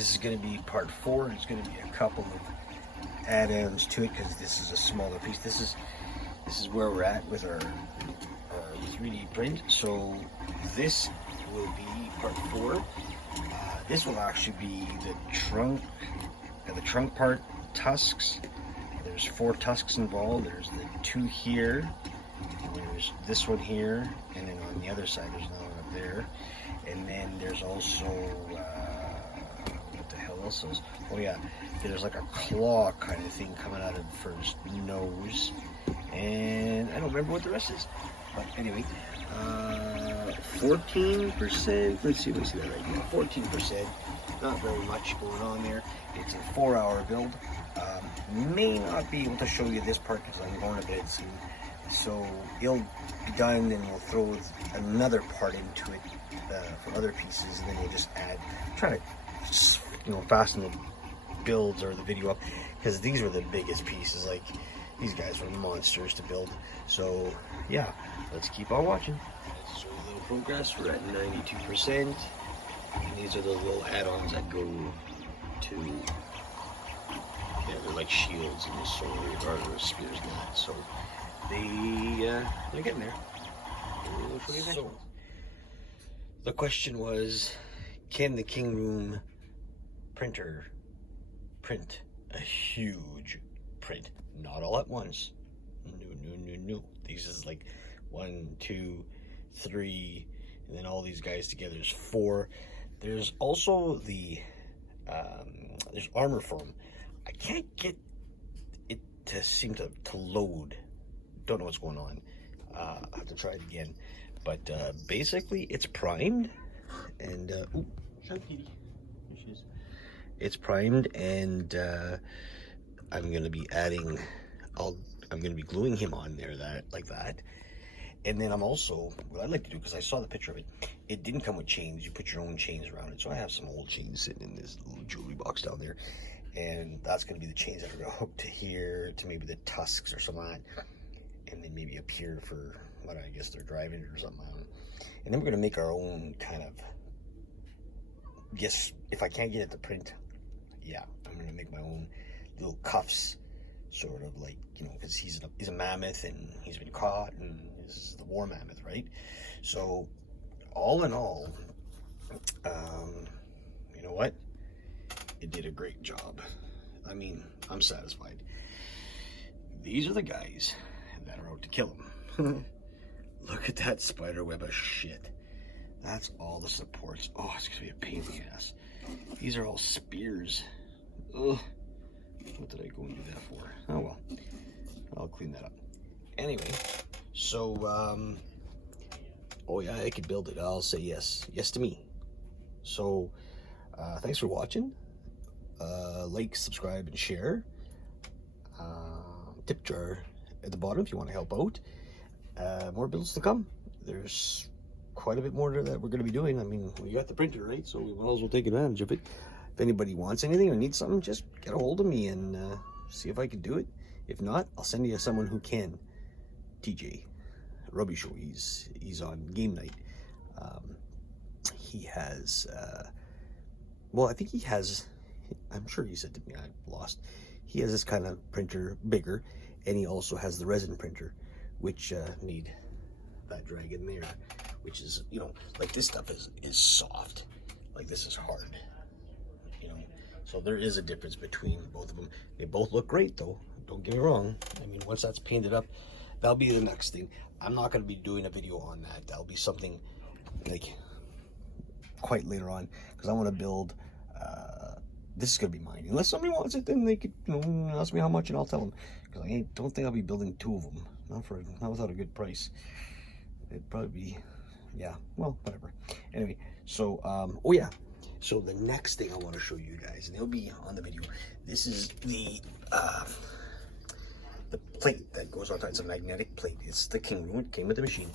this is going to be part 4. There's going to be a couple of add-ons to it because this is a smaller piece. This is where we're at with our 3D print. So this will be part 4. This will actually be the trunk part tusks. There's 4 tusks involved. There's the 2 here. There's this one here, and then on the other side there's another one up there. And then there's also what the hell else is? Oh yeah, there's like a claw kind of thing coming out of first nose, and I don't remember what the rest is. But anyway, 14%. Let's see if I see that right now. 14%. Not very much going on there. It's a 4-hour build. May not be able to show you this part because I'm going to bed soon. So it'll be done, and we'll throw another part into it for other pieces, and then we'll just try to, fasten the builds or the video up, because these were the biggest pieces. Like, these guys were monsters to build. So yeah, let's keep on watching. Let's show you a little progress. We're at 92%. And these are the little add-ons that go to, they're like shields and the sword or the spears and that. So they're getting there. So the question was, can the Kingroon printer print a huge print? Not all at once. No. These is like 1, 2, 3, and then all these guys together is 4. There's also the there's armor foam. I can't get it to seem to load. Don't know what's going on. I'll have to try it again. But basically, it's primed, and ooh, Kitty. Here she is. It's primed, and I'm gonna be adding. I'm gonna be gluing him on there like that. And then I'm also, what I'd like to do, because I saw the picture of it, it didn't come with chains. You put your own chains around it. So I have some old chains sitting in this little jewelry box down there. And that's going to be the chains that are going to hook to here, to maybe the tusks or something like that. And then maybe up here for, what I guess they're driving or something. And then we're going to make our own kind of, guess, if I can't get it to print, yeah, I'm going to make my own little cuffs. Sort of like, because he's a mammoth, and he's been caught, and this is the war mammoth, right? So all in all, you know what? It did a great job. I mean, I'm satisfied. These are the guys that are out to kill him. Look at that spider web of shit. That's all the supports. Oh, it's gonna be a pain in the ass. These are all spears. Ugh. What did I go and do that for? Oh well, I'll clean that up. Anyway, so oh yeah, I could build it. I'll say yes to me. So thanks for watching. Like, subscribe, and share. Tip jar at the bottom if you want to help out. More builds to come. There's quite a bit more that we're going to be doing. I mean, we got the printer, right? So we might as well take advantage of it. If anybody wants anything or needs something, just get a hold of me and see if I can do it. If not, I'll send you someone who can. TJ, Rubby Show, he's on game night. He has, well, I think he has, I'm sure he said to me, I lost. He has this kind of printer, bigger, and he also has the resin printer, which need that dragon there, which is, like this stuff is soft. Like this is hard. So there is a difference between both of them. They both look great though, don't get me wrong. I mean, once that's painted up, that'll be the next thing. I'm not going to be doing a video on that. That'll be something like quite later on, because I want to build, this is going to be mine. Unless somebody wants it, then they could, ask me how much and I'll tell them, because I don't think I'll be building 2 of them, not without a good price. It'd probably be, yeah, well, whatever. Anyway, so, oh yeah. So the next thing I want to show you guys, and it'll be on the video, this is the plate that goes on top. It's a magnetic plate. It's the Kingroon. It came with the machine.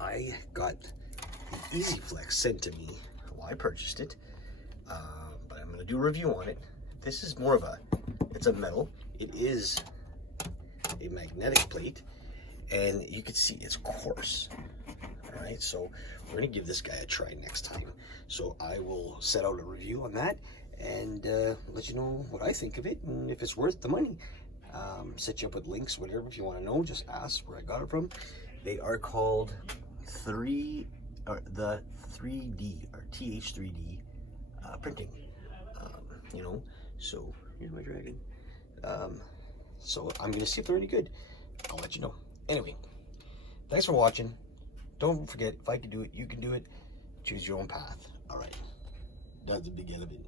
I got the Easy Flex sent to me. Well, I purchased it, but I'm going to do a review on it. This is more of it's a metal. It is a magnetic plate, and you can see it's coarse. All right? So we're gonna give this guy a try next time. So I will set out a review on that and let you know what I think of it and if it's worth the money. Set you up with links, whatever. If you want to know, just ask where I got it from. They are called the 3D or TH3D printing. You know, so here's my dragon. So I'm gonna see if they're any good. I'll let you know. Anyway, thanks for watching. Don't forget, if I can do it, you can do it. Choose your own path. All right. That's the big end of it.